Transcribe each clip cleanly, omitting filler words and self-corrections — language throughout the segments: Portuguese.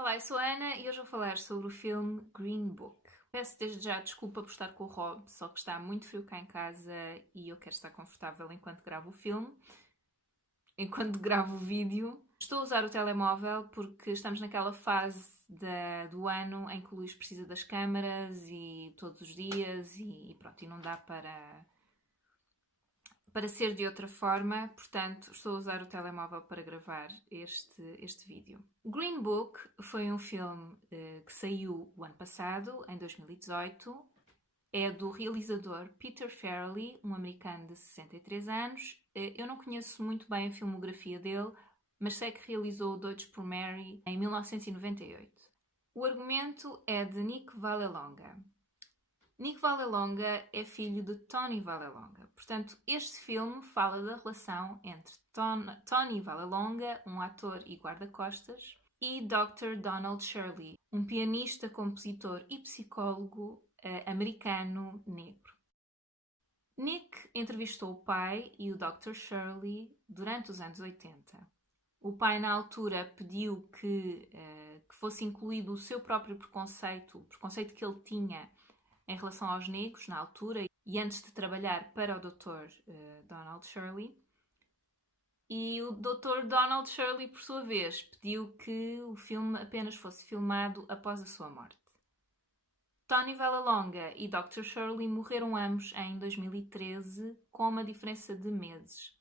Olá, eu sou a Ana e hoje vou falar sobre o filme Green Book. Peço desde já desculpa por estar com o Rob, só que está muito frio cá em casa e eu quero estar confortável enquanto gravo o filme, enquanto gravo o vídeo. Estou a usar o telemóvel porque estamos naquela fase do ano em que o Luís precisa das câmaras e todos os dias e pronto, e não dá para ser de outra forma, portanto estou a usar o telemóvel para gravar este vídeo. Green Book foi um filme que saiu o ano passado, em 2018. É do realizador Peter Farrelly, um americano de 63 anos. Eu não conheço muito bem a filmografia dele, mas sei que realizou Doidos por Mary em 1998. O argumento é de Nick Vallelonga. Nick Vallelonga é filho de Tony Vallelonga. Portanto, este filme fala da relação entre Tony Vallelonga, um ator e guarda-costas, e Dr. Donald Shirley, um pianista, compositor e psicólogo americano negro. Nick entrevistou o pai e o Dr. Shirley durante os anos 80. O pai, na altura, pediu que fosse incluído o seu próprio preconceito, o preconceito que ele tinha em relação aos negros na altura e antes de trabalhar para o Dr. Donald Shirley. E o Dr. Donald Shirley, por sua vez, pediu que o filme apenas fosse filmado após a sua morte. Tony Vallelonga e Dr. Shirley morreram ambos em 2013, com uma diferença de meses.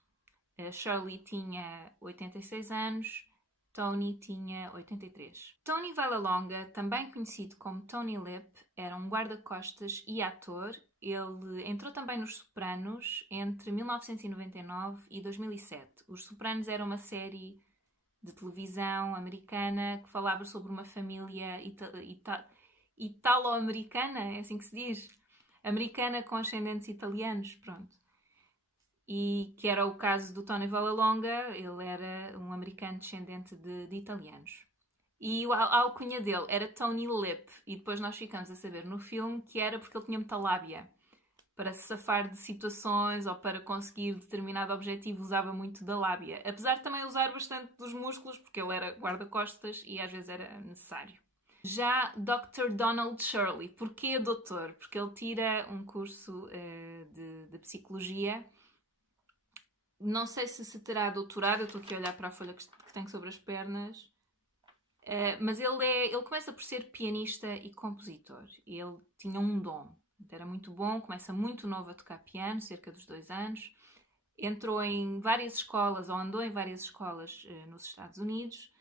Shirley tinha 86 anos, Tony tinha 83. Tony Vallelonga, também conhecido como Tony Lip, era um guarda-costas e ator. Ele entrou também nos Sopranos entre 1999 e 2007. Os Sopranos era uma série de televisão americana que falava sobre uma família italo-americana, é assim que se diz? Americana com ascendentes italianos, pronto. E que era o caso do Tony Vallelonga, ele era um americano descendente de italianos. E a alcunha dele era Tony Lip, e depois nós ficamos a saber no filme que era porque ele tinha muita lábia. Para se safar de situações ou para conseguir determinado objetivo usava muito da lábia. Apesar de também usar bastante dos músculos, porque ele era guarda-costas e às vezes era necessário. Já Dr. Donald Shirley, porquê doutor? Porque ele tira um curso de psicologia. Não sei se terá doutorado, eu estou aqui a olhar para a folha que tenho sobre as pernas. Mas ele começa por ser pianista e compositor. Ele tinha um dom. Era muito bom, começa muito novo a tocar piano, cerca dos 2 anos. Entrou em várias escolas, ou andou em várias escolas nos Estados Unidos.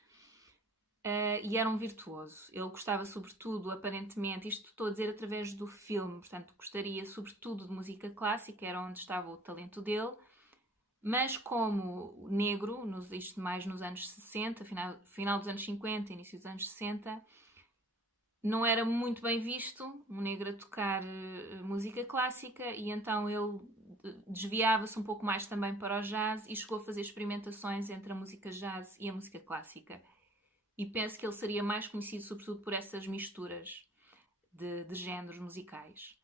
E era um virtuoso. Ele gostava sobretudo, aparentemente, isto estou a dizer através do filme, portanto gostaria sobretudo de música clássica, era onde estava o talento dele. Mas como negro, isto mais nos anos 60, final dos anos 50, início dos anos 60, não era muito bem visto um negro a tocar música clássica e então ele desviava-se um pouco mais também para o jazz e chegou a fazer experimentações entre a música jazz e a música clássica. E penso que ele seria mais conhecido sobretudo por essas misturas de géneros musicais.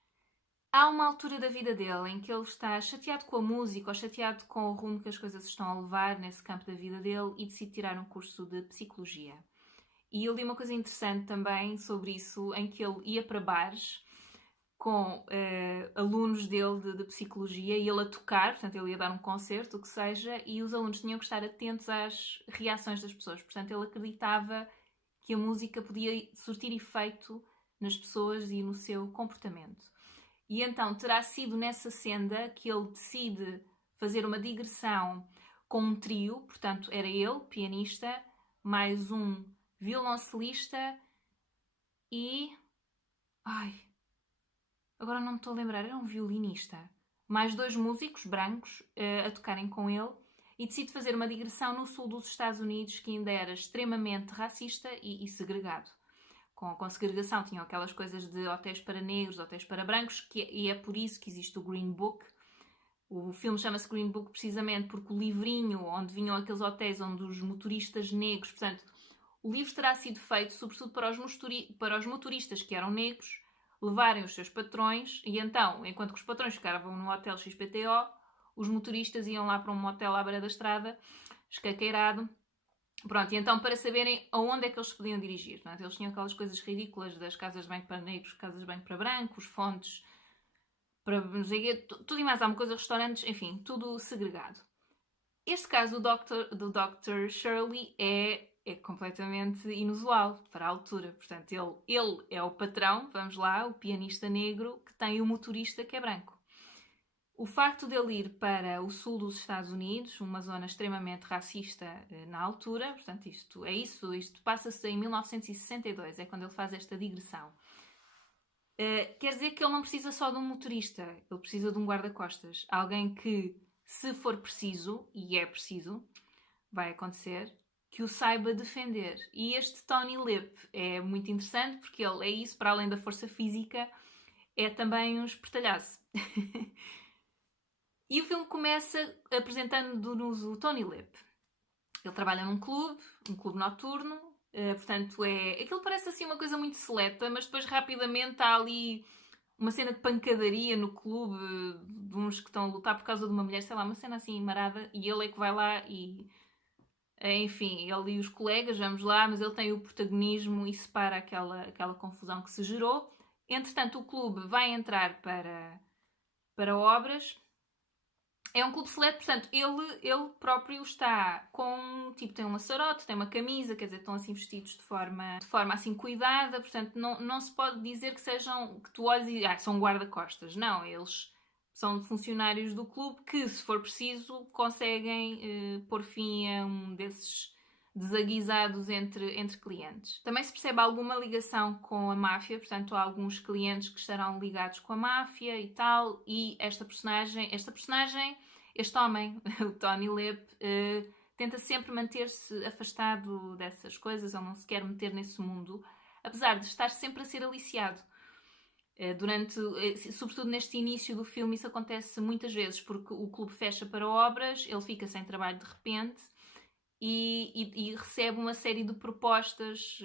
Há uma altura da vida dele em que ele está chateado com a música ou chateado com o rumo que as coisas estão a levar nesse campo da vida dele e decide tirar um curso de psicologia. E eu li uma coisa interessante também sobre isso, em que ele ia para bares com alunos dele de psicologia e ele a tocar, portanto ele ia dar um concerto, o que seja, e os alunos tinham que estar atentos às reações das pessoas. Portanto ele acreditava que a música podia surtir efeito nas pessoas e no seu comportamento. E então terá sido nessa senda que ele decide fazer uma digressão com um trio, portanto era ele, pianista, mais um violoncelista e... agora não me estou a lembrar, era um violinista. Mais 2 músicos brancos a tocarem com ele e decide fazer uma digressão no sul dos Estados Unidos que ainda era extremamente racista e segregado. Com segregação tinham aquelas coisas de hotéis para negros, hotéis para brancos, e é por isso que existe o Green Book. O filme chama-se Green Book precisamente porque o livrinho onde vinham aqueles hotéis onde os motoristas negros... Portanto, o livro terá sido feito sobretudo para os motoristas que eram negros levarem os seus patrões e então, enquanto que os patrões ficavam no hotel XPTO, os motoristas iam lá para um motel à beira da estrada, escaqueirado, Pronto, e então para saberem aonde é que eles se podiam dirigir. Portanto, eles tinham aquelas coisas ridículas das casas de banho para negros, casas de banho para brancos, fontes para tudo e mais alguma coisa, restaurantes, enfim, tudo segregado. Este caso do Dr. Shirley é completamente inusual para a altura. Portanto, ele é o patrão, vamos lá, o pianista negro, que tem o motorista que é branco. O facto dele ir para o sul dos Estados Unidos, uma zona extremamente racista na altura, portanto, isto passa-se em 1962, é quando ele faz esta digressão. Quer dizer que ele não precisa só de um motorista, ele precisa de um guarda-costas. Alguém que, se for preciso, e é preciso, vai acontecer, que o saiba defender. E este Tony Lip é muito interessante porque ele é isso, para além da força física, é também um espertalhaço. E o filme começa apresentando-nos o Tony Lip. Ele trabalha num clube, um clube noturno, portanto aquilo parece assim uma coisa muito seleta, mas depois rapidamente há ali uma cena de pancadaria no clube, de uns que estão a lutar por causa de uma mulher, sei lá, uma cena assim marada, e ele é que vai lá e... Enfim, ele e os colegas, vamos lá, mas ele tem o protagonismo e separa aquela confusão que se gerou. Entretanto, o clube vai entrar para obras. É um clube seleto, portanto, ele próprio está com, tipo, tem um laçarote, tem uma camisa, quer dizer, estão assim vestidos de forma assim cuidada, portanto, não se pode dizer que tu olhes e, são guarda-costas. Não, eles são funcionários do clube que, se for preciso, conseguem pôr fim a um desses desaguisados entre clientes. Também se percebe alguma ligação com a máfia, portanto, há alguns clientes que estarão ligados com a máfia e tal, e este homem, o Tony Lip, tenta sempre manter-se afastado dessas coisas, ele não se quer meter nesse mundo, apesar de estar sempre a ser aliciado. Sobretudo neste início do filme, isso acontece muitas vezes, porque o clube fecha para obras, ele fica sem trabalho de repente, e recebe uma série de propostas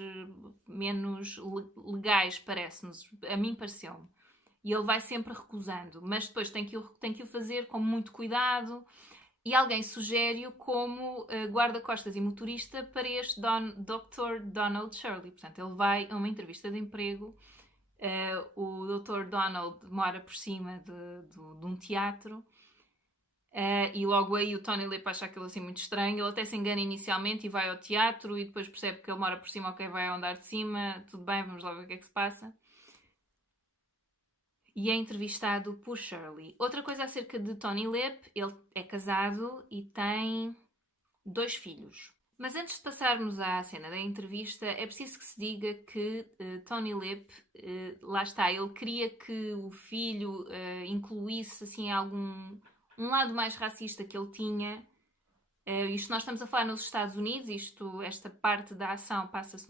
menos legais, parece-nos. A mim pareceu-me. E ele vai sempre recusando, mas depois tem que o fazer com muito cuidado. E alguém sugere-o como guarda-costas e motorista para este Dr. Donald Shirley. Portanto, ele vai a uma entrevista de emprego. O Dr. Donald mora por cima de um teatro. E logo aí o Tony Lip acha aquilo assim muito estranho. Ele até se engana inicialmente e vai ao teatro e depois percebe que ele mora por cima, ok, vai ao andar de cima, tudo bem, vamos lá ver o que é que se passa. E é entrevistado por Shirley. Outra coisa acerca de Tony Lip, ele é casado e tem 2 filhos. Mas antes de passarmos à cena da entrevista, é preciso que se diga que Tony Lip, lá está, ele queria que o filho incluísse assim um lado mais racista que ele tinha. Isto nós estamos a falar nos Estados Unidos, esta parte da ação passa-se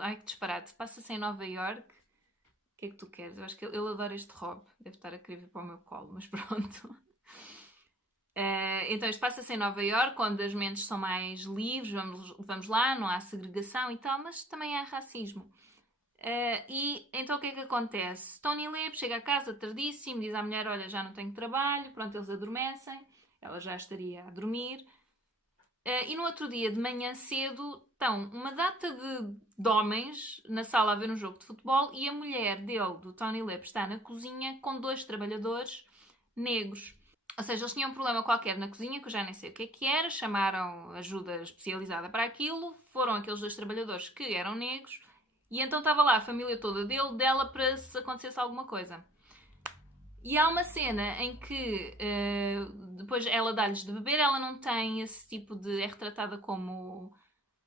ai que disparate, passa-se em Nova York. O que é que tu queres? Eu acho que ele adora este hobby, deve estar a querer vir para o meu colo, mas pronto. Então isto passa-se em Nova York, onde as mentes são mais livres, vamos lá, não há segregação e tal, mas também há racismo. E então o que é que acontece? Tony Lip chega a casa tardíssimo, diz à mulher, olha, já não tenho trabalho, pronto, eles adormecem, ela já estaria a dormir. E no outro dia, de manhã cedo, estão uma data de homens na sala a ver um jogo de futebol e a mulher dele, do Tony Lip, está na cozinha com 2 trabalhadores negros. Ou seja, eles tinham um problema qualquer na cozinha, que eu já nem sei o que é que era, chamaram ajuda especializada para aquilo, foram aqueles 2 trabalhadores que eram negros, e então estava lá a família toda dela para se acontecesse alguma coisa. E há uma cena em que depois ela dá-lhes de beber, ela não tem esse tipo de... é retratada como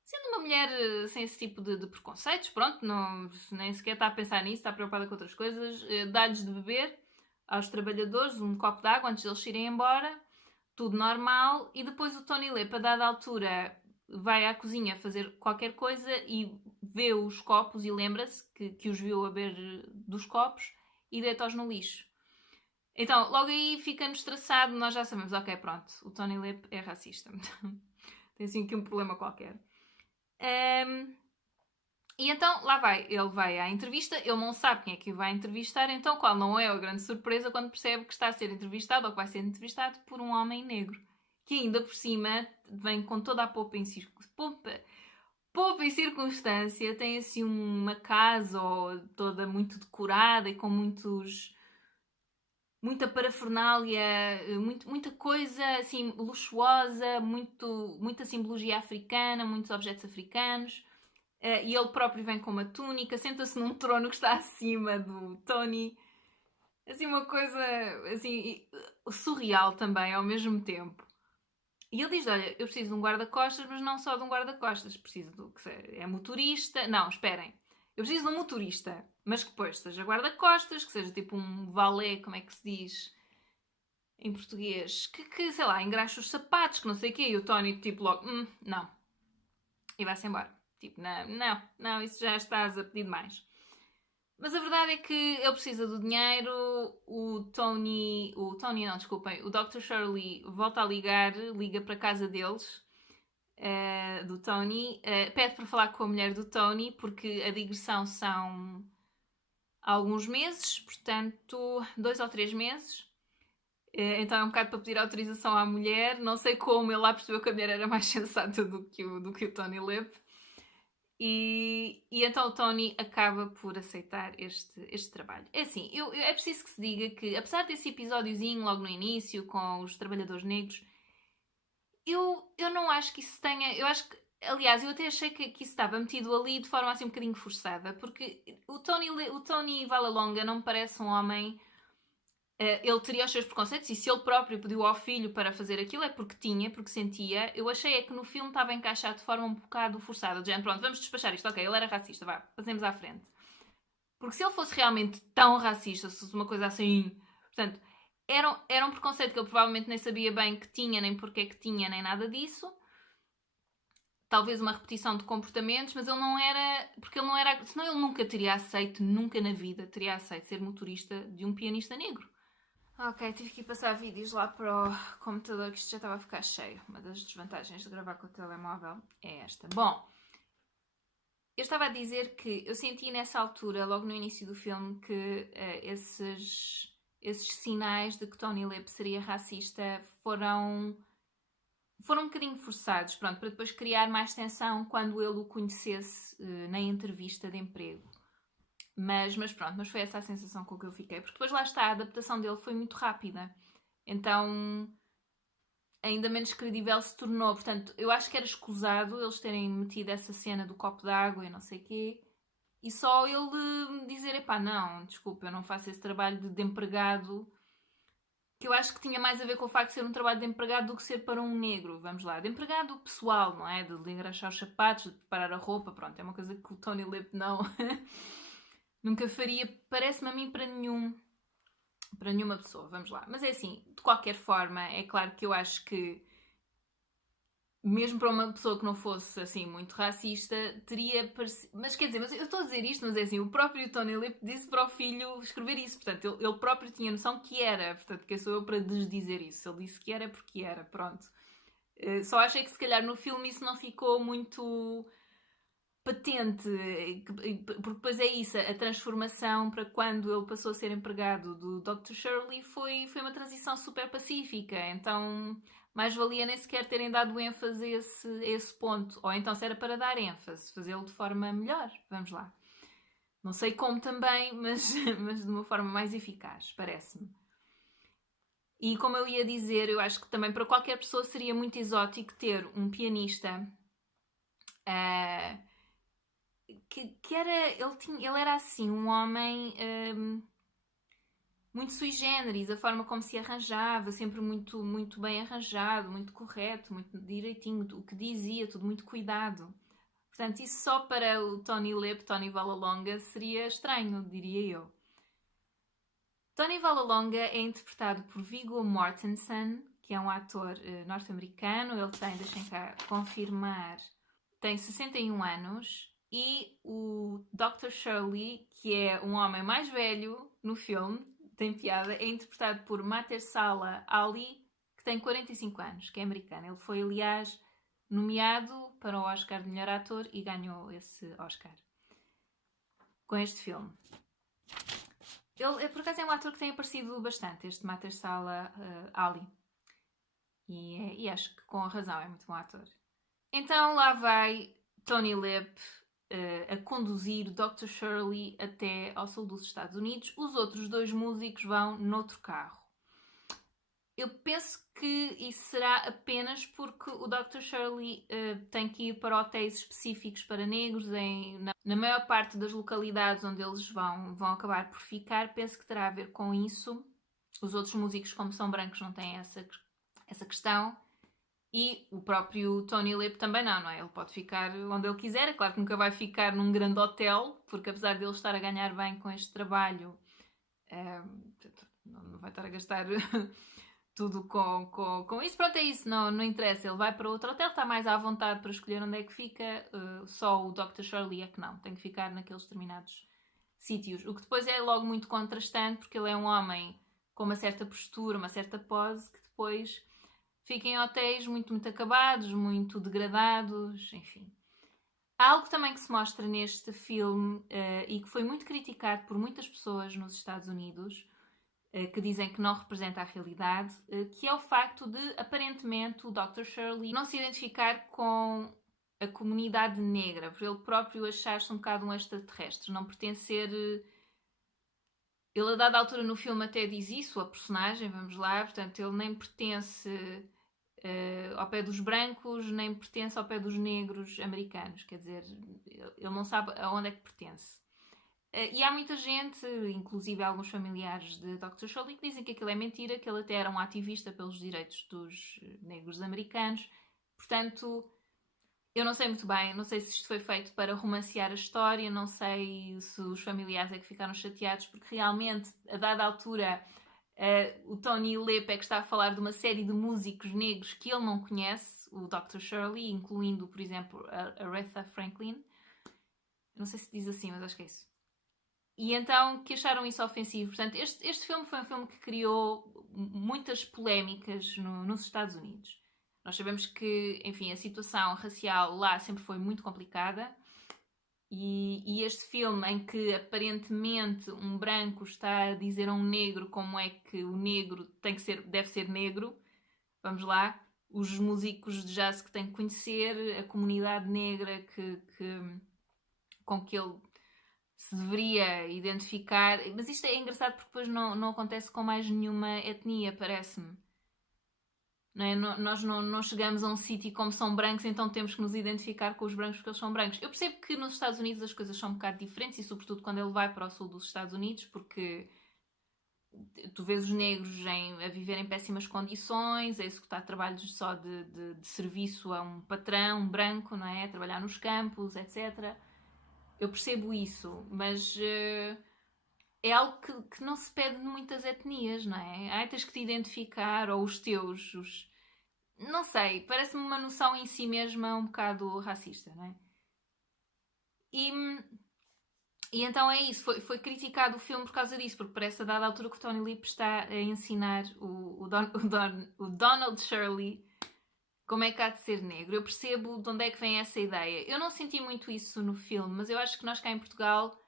sendo uma mulher sem esse tipo de preconceitos, pronto, não, nem sequer está a pensar nisso, está preocupada com outras coisas, dá-lhes de beber aos trabalhadores um copo de água antes de eles irem embora, tudo normal, e depois o Tony Lip, a dada altura, vai à cozinha fazer qualquer coisa e vê os copos e lembra-se que os viu a beber dos copos e deita-os no lixo. Então, logo aí fica-nos traçado, nós já sabemos, ok, pronto, o Tony Lip é racista. Tem assim aqui um problema qualquer. E então, lá vai, ele vai à entrevista, ele não sabe quem é que o vai entrevistar, então qual não é a grande surpresa quando percebe que está a ser entrevistado ou que vai ser entrevistado por um homem negro, que ainda por cima vem com toda a pompa Pompa e circunstância, tem assim uma casa toda muito decorada e com muita parafernália, muita coisa assim luxuosa, muita simbologia africana, muitos objetos africanos. E ele próprio vem com uma túnica, senta-se num trono que está acima do Tony. Assim, uma coisa assim, surreal também ao mesmo tempo. E ele diz, olha, eu preciso de um guarda-costas, mas não só de um guarda-costas, preciso é motorista. Não, esperem. Eu preciso de um motorista, mas que depois seja guarda-costas, que seja tipo um valet, como é que se diz em português, que sei lá, engraxa os sapatos, que não sei o quê. E o Tony tipo logo, não. E vai-se embora. Tipo, não, isso já estás a pedir demais. Mas a verdade é que ele precisa do dinheiro, o Tony não, desculpem, o Dr. Shirley volta a liga para a casa deles, do Tony, pede para falar com a mulher do Tony, porque a digressão são alguns meses, portanto, 2 ou 3 meses. Então é um bocado para pedir autorização à mulher, não sei como, ele lá percebeu que a mulher era mais sensata do que o Tony Lip. E então o Tony acaba por aceitar este trabalho. É assim, é preciso que se diga que, apesar desse episódiozinho logo no início, com os trabalhadores negros, eu não acho que isso tenha... Eu acho que, aliás, eu até achei que isso estava metido ali de forma assim um bocadinho forçada, porque o Tony Vallelonga não me parece um homem... ele teria os seus preconceitos, e se ele próprio pediu ao filho para fazer aquilo é porque sentia. Eu achei é que no filme estava encaixado de forma um bocado forçada, de género, pronto, vamos despachar isto, ok, ele era racista, vá, passemos à frente. Porque se ele fosse realmente tão racista, se fosse uma coisa assim, portanto, era um preconceito que ele provavelmente nem sabia bem que tinha, nem porque é que tinha, nem nada disso. Talvez uma repetição de comportamentos, mas ele não era, porque ele não era, senão ele nunca na vida teria aceito ser motorista de um pianista negro. Ok, tive que ir passar vídeos lá para o computador, que isto já estava a ficar cheio. Uma das desvantagens de gravar com o telemóvel é esta. Bom, eu estava a dizer que eu senti nessa altura, logo no início do filme, que esses sinais de que Tony Lip seria racista foram um bocadinho forçados, pronto, para depois criar mais tensão quando ele o conhecesse na entrevista de emprego. Mas pronto, mas foi essa a sensação com que eu fiquei. Porque depois lá está, a adaptação dele foi muito rápida. Então, ainda menos credível se tornou. Portanto, eu acho que era escusado eles terem metido essa cena do copo d'água e não sei o quê. E só ele dizer, epá, não, desculpa, eu não faço esse trabalho de empregado. Que eu acho que tinha mais a ver com o facto de ser um trabalho de empregado do que ser para um negro. Vamos lá, de empregado pessoal, não é? De engraxar os sapatos, de preparar a roupa, pronto. É uma coisa que o Tony Lip não... nunca faria, parece-me a mim, para nenhuma pessoa, vamos lá. Mas é assim, de qualquer forma, é claro que eu acho que, mesmo para uma pessoa que não fosse assim muito racista, teria parecido... Mas quer dizer, eu estou a dizer isto, mas é assim, o próprio Tony Lip disse para o filho escrever isso, portanto, ele próprio tinha noção que era, portanto, quem sou eu para desdizer isso? Ele disse que era porque era, pronto. Só achei que se calhar no filme isso não ficou muito patente, porque depois é isso, a transformação para quando ele passou a ser empregado do Dr. Shirley foi uma transição super pacífica, então mais valia nem sequer terem dado ênfase a esse ponto, ou então se era para dar ênfase, fazê-lo de forma melhor, vamos lá. Não sei como também, mas de uma forma mais eficaz, parece-me. E como eu ia dizer, eu acho que também para qualquer pessoa seria muito exótico ter um pianista que era, ele era assim, um homem muito sui generis, a forma como se arranjava, sempre muito, muito bem arranjado, muito correto, muito direitinho, o que dizia, tudo muito cuidado. Portanto, isso só para o Tony Lip, Tony Vallelonga, seria estranho, diria eu. Tony Vallelonga é interpretado por Viggo Mortensen, que é um ator norte-americano. Ele tem, deixem cá confirmar, tem 61 anos. E o Dr. Shirley, que é um homem mais velho no filme, tem piada, é interpretado por Mahershala Ali, que tem 45 anos, que é americano. Ele foi, aliás, nomeado para o Oscar de melhor ator e ganhou esse Oscar com este filme. Ele, por acaso, é um ator que tem aparecido bastante, este Mahershala Ali. E acho que com razão é muito bom ator. Então lá vai Tony Lip a conduzir Dr. Shirley até ao sul dos Estados Unidos. Os outros 2 músicos vão noutro carro. Eu penso que isso será apenas porque o Dr. Shirley tem que ir para hotéis específicos para negros na maior parte das localidades onde eles vão acabar por ficar. Penso que terá a ver com isso. Os outros músicos, como são brancos, não têm essa questão. E o próprio Tony Lip também não é? Ele pode ficar onde ele quiser. É claro que nunca vai ficar num grande hotel, porque apesar de ele estar a ganhar bem com este trabalho, não vai estar a gastar tudo com isso. Pronto, é isso, não interessa. Ele vai para outro hotel, está mais à vontade para escolher onde é que fica. Só o Dr. Shirley é que não, tem que ficar naqueles determinados sítios. O que depois é logo muito contrastante, porque ele é um homem com uma certa postura, uma certa pose, que depois fica em hotéis muito, muito acabados, muito degradados, enfim. Há algo também que se mostra neste filme e que foi muito criticado por muitas pessoas nos Estados Unidos, que dizem que não representa a realidade, que é o facto de, aparentemente, o Dr. Shirley não se identificar com a comunidade negra, por ele próprio achar-se um bocado um extraterrestre, não pertencer... Ele, a dada altura no filme, até diz isso, a personagem, vamos lá, portanto, ele nem pertence ao pé dos brancos, nem pertence ao pé dos negros americanos, quer dizer, ele não sabe aonde é que pertence. E há muita gente, inclusive alguns familiares de Dr. Shirley, que dizem que aquilo é mentira, que ele até era um ativista pelos direitos dos negros americanos. Portanto, eu não sei muito bem, não sei se isto foi feito para romancear a história, não sei se os familiares é que ficaram chateados, porque realmente, a dada altura, o Tony Lip é que está a falar de uma série de músicos negros que ele não conhece, o Dr. Shirley, incluindo, por exemplo, a Aretha Franklin. Não sei se diz assim, mas acho que é isso. E então que acharam isso ofensivo. Portanto, este filme foi um filme que criou muitas polémicas nos Estados Unidos. Nós sabemos que, enfim, a situação racial lá sempre foi muito complicada. E este filme em que aparentemente um branco está a dizer a um negro como é que o negro deve ser negro, vamos lá, os músicos de jazz que tem que conhecer, a comunidade negra com que ele se deveria identificar. Mas isto é engraçado porque depois não acontece com mais nenhuma etnia, parece-me. Não é? Nós não chegamos a um sítio como são brancos, então temos que nos identificar com os brancos porque eles são brancos. Eu percebo que nos Estados Unidos as coisas são um bocado diferentes, e sobretudo quando ele vai para o sul dos Estados Unidos, porque tu vês os negros a viver em péssimas condições, a executar trabalhos só de serviço a um patrão branco, não é? A trabalhar nos campos, etc. Eu percebo isso, mas é algo que não se pede de muitas etnias, não é? Ai, tens que te identificar, ou os teus... Não sei, parece-me uma noção em si mesma um bocado racista, não é? E então é isso, foi criticado o filme por causa disso, porque parece a dada altura que o Tony Lip está a ensinar o Donald Shirley como é que há de ser negro. Eu percebo de onde é que vem essa ideia. Eu não senti muito isso no filme, mas eu acho que nós cá em Portugal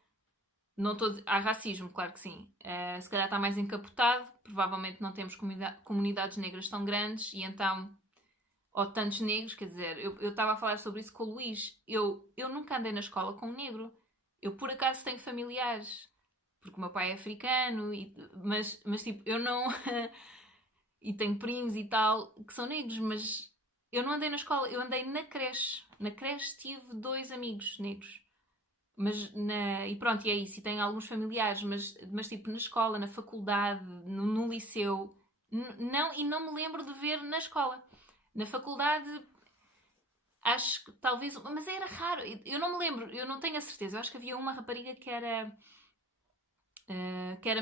há racismo, claro que sim. Se calhar está mais encapotado, provavelmente não temos comunidades negras tão grandes e então, ou tantos negros, quer dizer, eu estava a falar sobre isso com o Luís. Eu nunca andei na escola com um negro. Eu por acaso tenho familiares, porque o meu pai é africano, mas tipo, eu não... e tenho primos e tal, que são negros, mas eu não andei na escola, eu andei na creche. Na creche tive 2 amigos negros. E pronto, e é isso, e tenho alguns familiares, mas tipo na escola, na faculdade, no liceu, não me lembro de ver na escola. Na faculdade, acho que talvez, mas era raro, eu não me lembro, eu não tenho a certeza, eu acho que havia uma rapariga que era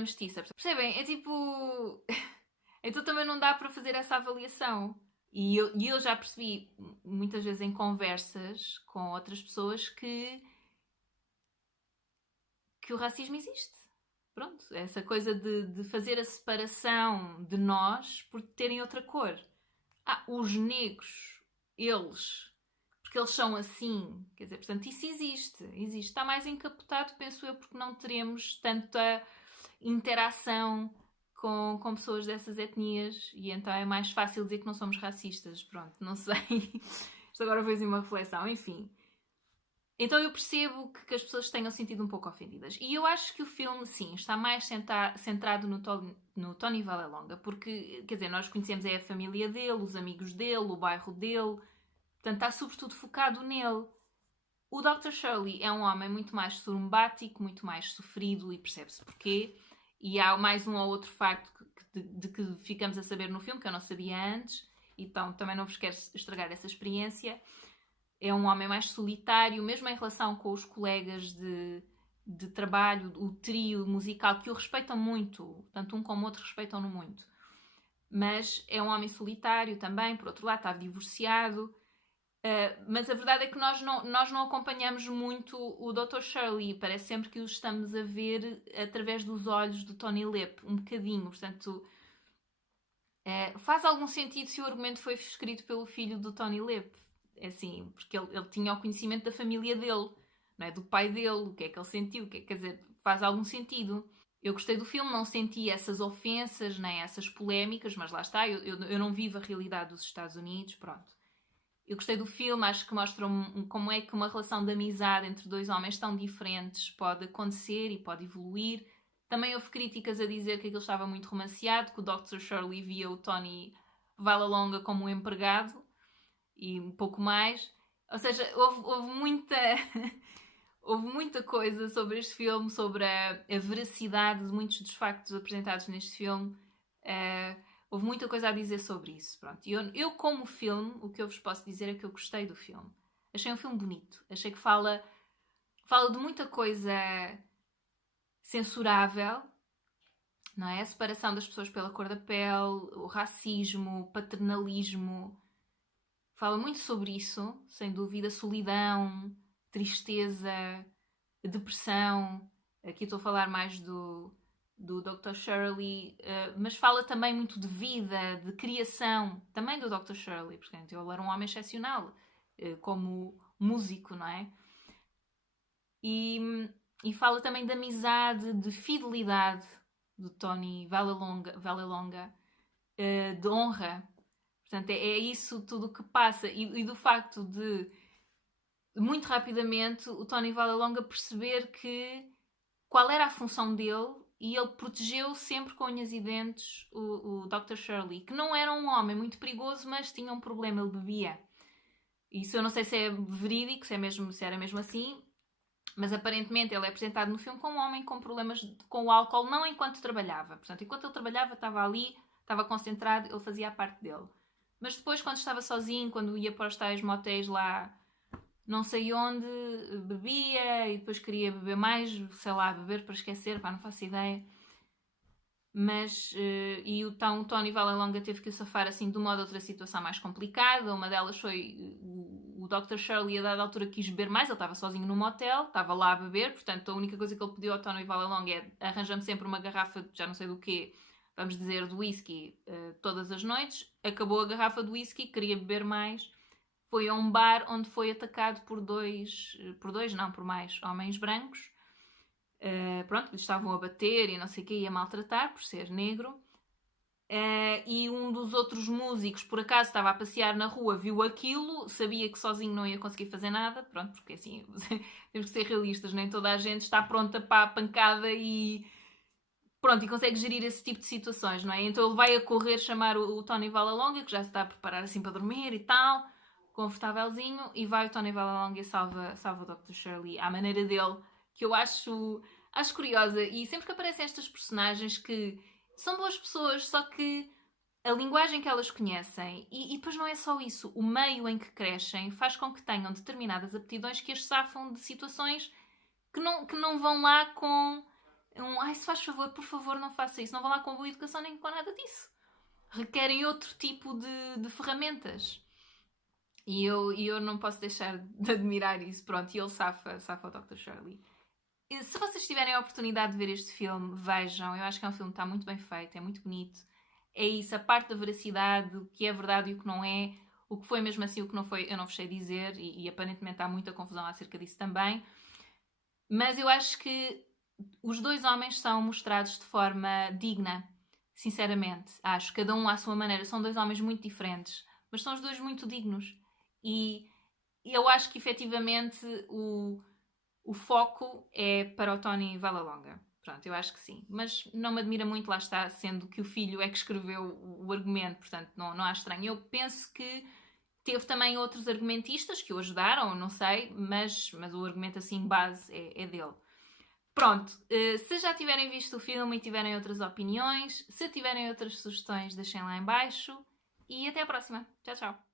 mestiça, percebem? É tipo, então também não dá para fazer essa avaliação. E eu já percebi muitas vezes em conversas com outras pessoas que o racismo existe. Pronto, essa coisa de fazer a separação de nós por terem outra cor. Os negros, porque eles são assim. Quer dizer, portanto, isso existe. Está mais encapotado, penso eu, porque não teremos tanta interação com pessoas dessas etnias e então é mais fácil dizer que não somos racistas. Pronto, não sei. Isto agora fez uma reflexão. Enfim, Então eu percebo que as pessoas tenham sentido um pouco ofendidas. E eu acho que o filme, sim, está mais centrado no Tony Vallelonga, porque, quer dizer, nós conhecemos a família dele, os amigos dele, o bairro dele, portanto está sobretudo focado nele. O Dr. Shirley é um homem muito mais sorumbático, muito mais sofrido, e percebe-se porquê. E há mais um ou outro facto de que ficamos a saber no filme, que eu não sabia antes, então também não vos quero estragar essa experiência. É um homem mais solitário, mesmo em relação com os colegas de trabalho, o trio musical, que o respeitam muito, tanto um como o outro respeitam-no muito. Mas é um homem solitário também, por outro lado, está divorciado. Mas a verdade é que nós não acompanhamos muito o Dr. Shirley. Parece sempre que o estamos a ver através dos olhos do Tony Lip, um bocadinho. Portanto, faz algum sentido se o argumento foi escrito pelo filho do Tony Lip. É assim, porque ele tinha o conhecimento da família dele, não é? Do pai dele, o que é que ele sentiu, quer dizer, faz algum sentido. Eu gostei do filme, não senti essas ofensas, nem essas polémicas, mas lá está, eu não vivo a realidade dos Estados Unidos, pronto. Eu gostei do filme, acho que mostra como é que uma relação de amizade entre dois homens tão diferentes pode acontecer e pode evoluir. Também houve críticas a dizer que aquilo estava muito romanceado, que o Dr. Shirley via o Tony Vallelonga como um empregado e um pouco mais. Ou seja, houve muita houve muita coisa sobre este filme, sobre a veracidade de muitos dos factos apresentados neste filme. Houve muita coisa a dizer sobre isso. Pronto. Eu, como filme, o que eu vos posso dizer é que eu gostei do filme. Achei um filme bonito. Achei que fala de muita coisa censurável, não é? A separação das pessoas pela cor da pele, o racismo, o paternalismo. Fala muito sobre isso, sem dúvida. Solidão, tristeza, depressão. Aqui estou a falar mais do Dr. Shirley, mas fala também muito de vida, de criação, também do Dr. Shirley, portanto, ele era um homem excepcional, como músico, não é? E fala também de amizade, de fidelidade do Tony Vallelonga, de honra. Portanto, é isso tudo que passa. E do facto de, muito rapidamente, o Tony Vallelonga perceber qual era a função dele, e ele protegeu sempre com unhas e dentes o Dr. Shirley, que não era um homem muito perigoso, mas tinha um problema, ele bebia. Isso eu não sei se é verídico, se era mesmo assim, mas aparentemente ele é apresentado no filme como um homem com problemas com o álcool, não enquanto trabalhava. Portanto, enquanto ele trabalhava, estava ali, estava concentrado, ele fazia a parte dele. Mas depois, quando estava sozinho, quando ia para os tais motéis lá, não sei onde, bebia e depois queria beber mais, sei lá, beber para esquecer, pá, não faço ideia. Mas, e o Tony Vallelonga teve que o safar assim de uma ou de outra situação mais complicada. Uma delas foi o Dr. Shirley, a dada altura, quis beber mais. Ele estava sozinho num motel, estava lá a beber, portanto a única coisa que ele pediu ao Tony Vallelonga é arranja-me sempre uma garrafa de já não sei do quê, vamos dizer, de whisky, todas as noites. Acabou a garrafa de whisky, queria beber mais. Foi a um bar onde foi atacado por mais homens brancos. Pronto, lhe estavam a bater e não sei o que, ia maltratar por ser negro. E um dos outros músicos, por acaso, estava a passear na rua, viu aquilo, sabia que sozinho não ia conseguir fazer nada, pronto, porque assim, temos que ser realistas, nem toda a gente está pronta para a pancada e pronto, e consegue gerir esse tipo de situações, não é? Então ele vai a correr chamar o Tony Vallelonga, que já se está a preparar assim para dormir e tal, confortávelzinho, e vai o Tony Vallelonga e salva o Dr. Shirley à maneira dele, que eu acho curiosa. E sempre que aparecem estas personagens que são boas pessoas, só que a linguagem que elas conhecem, e depois não é só isso, o meio em que crescem faz com que tenham determinadas aptidões que as safam de situações que não vão lá com ai, se faz favor, por favor, não faça isso. Não vão lá com boa educação nem com nada disso. Requerem outro tipo de ferramentas. E eu não posso deixar de admirar isso. Pronto, e ele safa o Dr. Shirley. E se vocês tiverem a oportunidade de ver este filme, vejam. Eu acho que é um filme que está muito bem feito, é muito bonito. É isso, a parte da veracidade, o que é verdade e o que não é. O que foi mesmo assim, o que não foi, eu não vos sei dizer. E aparentemente há muita confusão acerca disso também. Mas eu acho que os dois homens são mostrados de forma digna, sinceramente. Acho, cada um à sua maneira. São dois homens muito diferentes, mas são os dois muito dignos. E eu acho que efetivamente o foco é para o Tony Vallelonga. Pronto, eu acho que sim. Mas não me admira muito, lá está, sendo que o filho é que escreveu o argumento, portanto não acho estranho. Eu penso que teve também outros argumentistas que o ajudaram, não sei, mas o argumento assim base é dele. Pronto, se já tiverem visto o filme e tiverem outras opiniões, se tiverem outras sugestões, deixem lá em baixo. E até à próxima. Tchau, tchau.